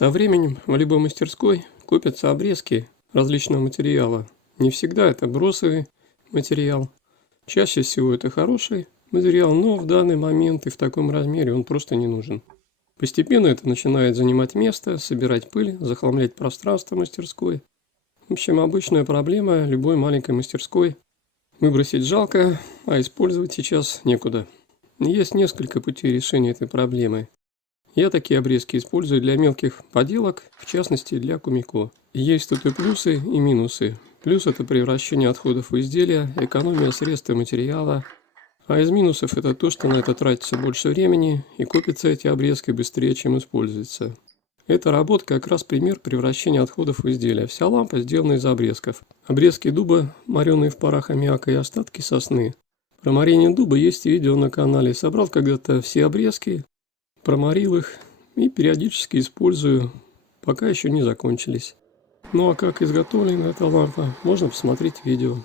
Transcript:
Со временем в любой мастерской копятся обрезки различного материала. Не всегда это бросовый материал. Чаще всего это хороший материал, но в данный момент и в таком размере он просто не нужен. Постепенно это начинает занимать место, собирать пыль, захламлять пространство мастерской. В общем, обычная проблема любой маленькой мастерской. Выбросить жалко, а использовать сейчас некуда. Есть несколько путей решения этой проблемы. Я такие обрезки использую для мелких поделок, в частности для кумико. Есть тут и плюсы, и минусы. Плюс – это превращение отходов в изделия, экономия средств и материала. А из минусов это то, что на это тратится больше времени и копятся эти обрезки быстрее, чем используется. Эта работа как раз пример превращения отходов в изделия. Вся лампа сделана из обрезков. Обрезки дуба, мореные в парах аммиака, и остатки сосны. Про морение дуба есть видео на канале. Собрал когда-то все обрезки, проморил их и периодически использую, пока еще не закончились. Ну а как изготовлена эта лампа, можно посмотреть видео.